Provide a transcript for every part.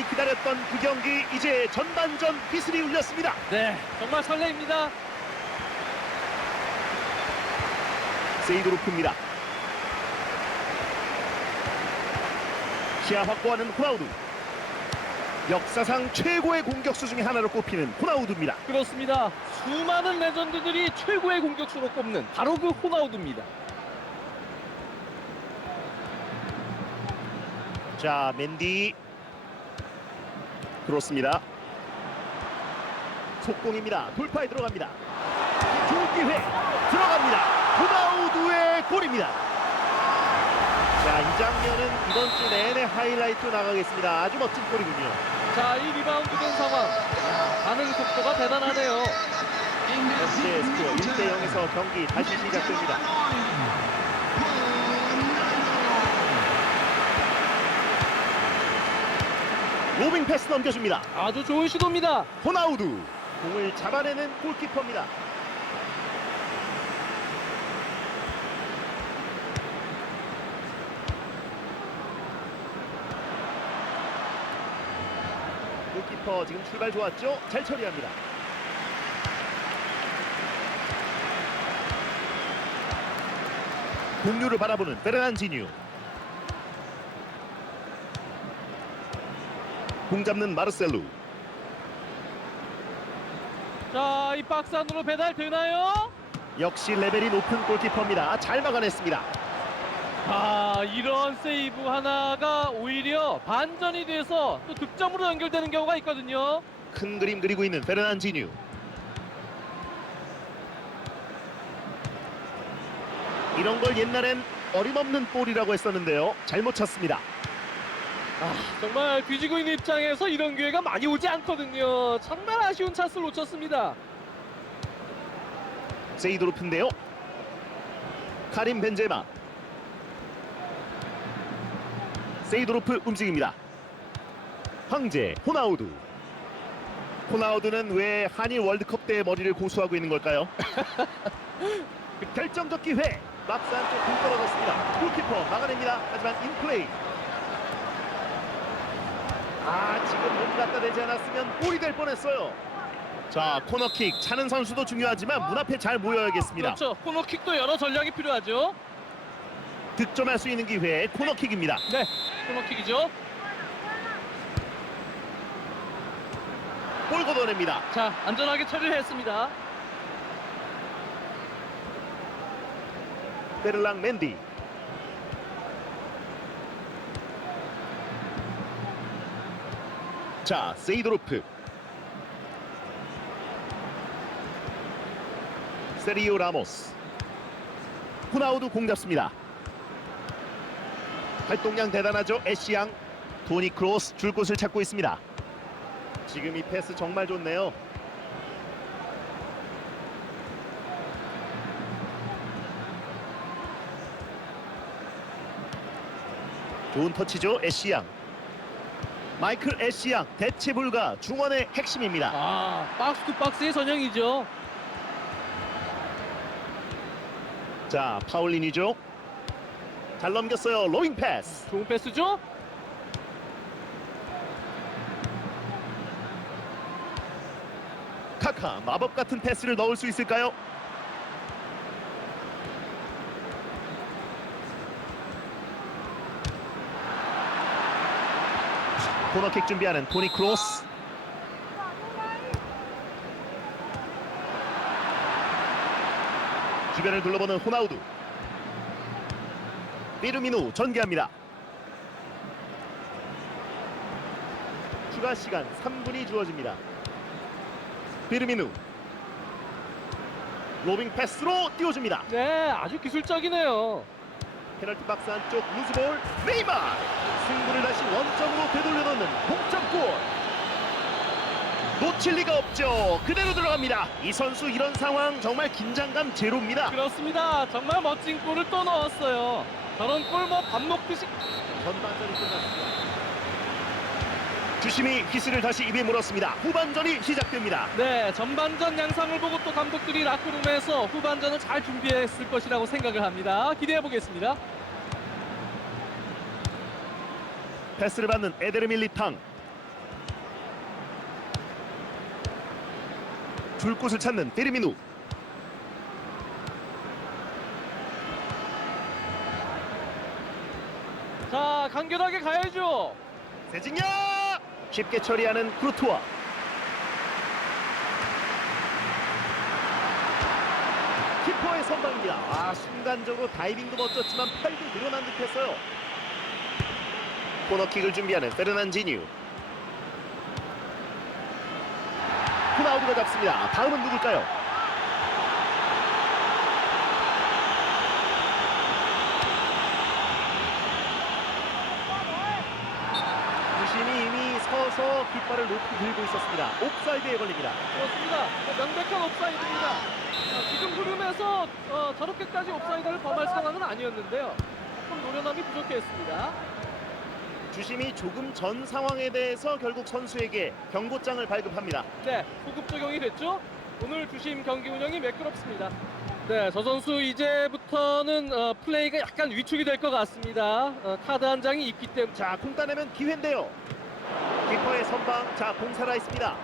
여러분이 기다렸던 그 경기 이제 전반전 휘슬이 울렸습니다. 네, 정말 설레입니다. 세이드로프입니다. 시야 확보하는 호나우두. 역사상 최고의 공격수 중에 하나로 꼽히는 호나우두입니다. 그렇습니다. 수많은 레전드들이 최고의 공격수로 꼽는 바로 그 호나우두입니다. 자, 맨디. 그렇습니다. 속공입니다. 돌파에 들어갑니다. 좋은 기회 들어갑니다. 호나우두의 골입니다. 자, 이 장면은 이번 주 내내 하이라이트로 나가겠습니다. 아주 멋진 골이군요. 자, 이 리바운드 된 상황. 반응 속도가 대단하네요. 현재 스코어 1대 0에서 경기 다시 시작됩니다. 로빙 패스 넘겨줍니다. 아주 좋은 시도입니다. 호나우두 공을 잡아내는 골키퍼입니다. 골키퍼 지금 출발 좋았죠? 잘 처리합니다. 공유를 바라보는 베르난지뉴 공 잡는 마르셀루 자, 이 박스 안으로 배달 되나요? 역시 레벨이 높은 골키퍼입니다. 잘 막아냈습니다. 아, 이런 세이브 하나가 오히려 반전이 돼서 또 득점으로 연결되는 경우가 있거든요. 큰 그림 그리고 있는 베르난지뉴. 이런 걸 옛날엔 어림없는 볼이라고 했었는데요. 잘못 쳤습니다. 아, 정말 뒤지고 있는 입장에서 이런 기회가 많이 오지 않거든요. 정말 아쉬운 찬스를 놓쳤습니다. 세이도르프인데요. 카림 벤제마. 세이도르프 움직입니다. 황제 호나우두. 호나우두는 왜 한일 월드컵 때 머리를 고수하고 있는 걸까요? 그 결정적 기회. 안쪽 공 떨어졌습니다. 골키퍼 막아냅니다. 하지만 인플레이. 아 지금 몸 갖다 대지 않았으면 골이 될 뻔했어요. 자 코너킥 차는 선수도 중요하지만 문 앞에 잘 모여야겠습니다. 그렇죠. 코너킥도 여러 전략이 필요하죠. 득점할 수 있는 기회 코너킥입니다. 네, 코너킥이죠. 골 걷어냅니다. 자, 안전하게 처리를 했습니다. 베를랑 맨디. 자 세이도로프. 세리오 라모스. 후나우드 공 잡습니다. 활동량 대단하죠 애쉬양. 토니 크로스 줄 곳을 찾고 있습니다. 지금 이 패스 정말 좋네요. 좋은 터치죠 애쉬양. 마이클 애쉬양 대체 불가 중원의 핵심입니다. 아, 박스 투 박스의 전형이죠. 자 파울린이죠. 잘 넘겼어요 로잉 패스. 좋은 패스죠. 카카 마법 같은 패스를 넣을 수 있을까요? 코너킥 준비하는 토니 크로스. 주변을 둘러보는 호나우두. 삐르미누 전개합니다. 추가 시간 3분이 주어집니다. 비르미누 로빙 패스로 띄워줍니다. 네, 아주 기술적이네요. 페널티 박스 안쪽 루즈볼 네이마 원점으로 되돌려 놓는 동점골 놓칠 리가 없죠. 그대로 들어갑니다. 이 선수 이런 상황 정말 긴장감 제로입니다. 그렇습니다. 정말 멋진 골을 또 넣었어요. 저런 골 뭐 밥 먹듯이 전반전이 끝났습니다. 주심이 휘슬을 다시 입에 물었습니다. 후반전이 시작됩니다. 네, 전반전 양상을 보고 또 감독들이 라크룸에서 후반전을 잘 준비했을 것이라고 생각을 합니다. 기대해 보겠습니다. 패스를 받는 에데르 밀리탕. 줄 곳을 찾는 페르미누. 자, 간결하게 가야죠. 세징야 쉽게 처리하는 크루투아. 키퍼의 선방입니다. 아 순간적으로 다이빙도 멋졌지만 팔도 늘어난 듯했어요. 코너킥을 준비하는 페르난지뉴. 호나우드가 잡습니다. 다음은 누굴까요? 주심이 이미 서서 깃발을 높이 들고 있었습니다. 옵사이드에 걸립니다. 그렇습니다. 뭐 명백한 옵사이드입니다. 자, 지금 흐름에서 어, 저렇게까지 옵사이드를 범할 상황은 아니었는데요. 조금 노련함이 부족했습니다. 주심이 조금 전 상황에 대해서 결국 선수에게 경고장을 발급합니다. 네, 소급 적용이 됐죠. 오늘 주심 경기 운영이 매끄럽습니다. 네, 저 선수 이제부터는 어, 플레이가 약간 위축이 될 것 같습니다. 어, 카드 한 장이 있기 때문에 자, 공 따내면 기회인데요. 키퍼의 선방, 자, 공 살아 있습니다.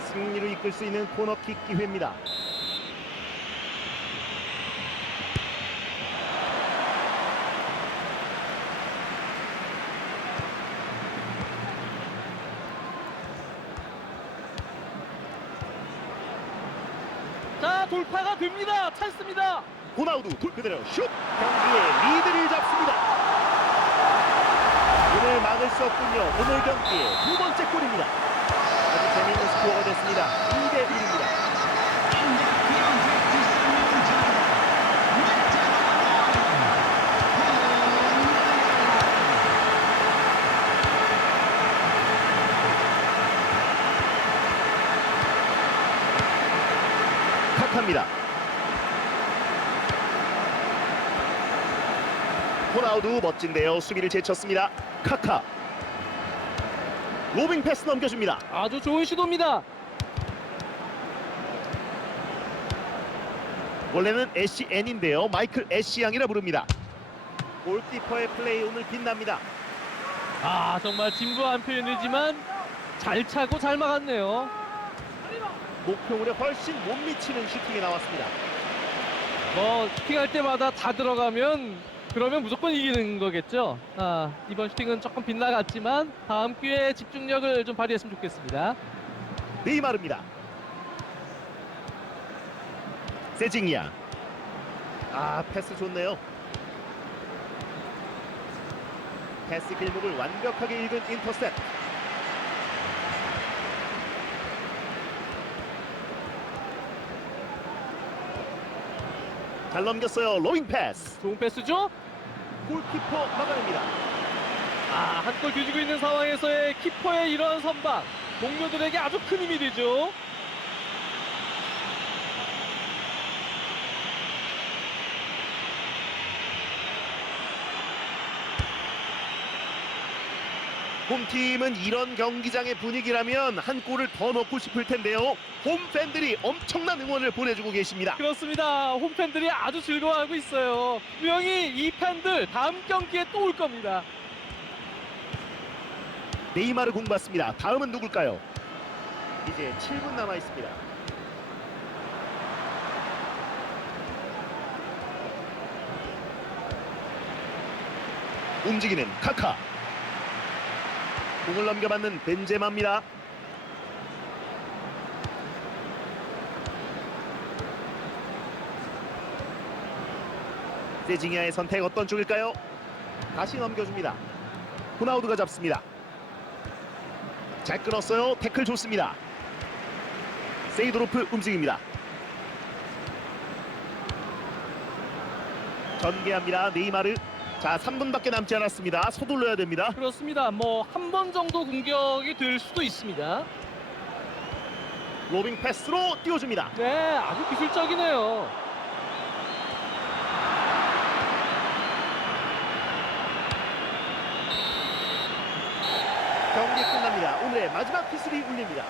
승리로 이끌 수 있는 코너킥 기회입니다. 자 돌파가 됩니다. 찬스입니다. 호나우두 돌 그대로 슛! 경기의 리드를 잡습니다. 오늘 막을 수 없군요. 오늘 경기의 두 번째 골입니다. 아주 재미있는 스코어가 됐습니다. 2대 1입니다. 카카입니다. 호나우두 멋진데요. 수비를 제쳤습니다. 카카. 로빙 패스 넘겨줍니다. 아주 좋은 시도입니다. 원래는 애쉬 N인데요. 마이클 애쉬 양이라 부릅니다. 골키퍼의 플레이 오늘 빛납니다. 아 정말 진부한 표현이지만 잘 차고 잘 막았네요. 목표물에 훨씬 못 미치는 슈팅이 나왔습니다. 뭐 슈팅할 때마다 다 들어가면 그러면 무조건 이기는 거겠죠. 아 이번 슈팅은 조금 빗나갔지만 다음 기회에 집중력을 좀 발휘했으면 좋겠습니다. 네이마르입니다. 세징야. 아 패스 좋네요. 패스 길목을 완벽하게 읽은 인터셉. 잘 넘겼어요. 로잉 패스. 좋은 패스죠? 골키퍼 막아냅니다. 아, 한 골 뒤지고 있는 상황에서의 키퍼의 이런 선방 동료들에게 아주 큰 힘이 되죠. 홈팀은 이런 경기장의 분위기라면 한 골을 더 넣고 싶을 텐데요. 홈 팬들이 엄청난 응원을 보내주고 계십니다. 그렇습니다. 홈팬들이 아주 즐거워하고 있어요. 분명히 이 팬들 다음 경기에 또 올 겁니다. 네이마르 공 받습니다. 다음은 누굴까요? 이제 7분 남아 있습니다. 움직이는 카카. 공을 넘겨받는 벤제마입니다. 세징야의 선택 어떤 쪽일까요? 다시 넘겨줍니다. 호나우드가 잡습니다. 잘 끊었어요. 태클 좋습니다. 세이도로프 움직입니다. 전개합니다. 네이마르. 자, 3분밖에 남지 않았습니다. 서둘러야 됩니다. 그렇습니다. 뭐 한 번 정도 공격이 될 수도 있습니다. 로빙 패스로 띄워줍니다. 네, 아주 기술적이네요. 경기 끝납니다. 오늘의 마지막 피슬이 울립니다.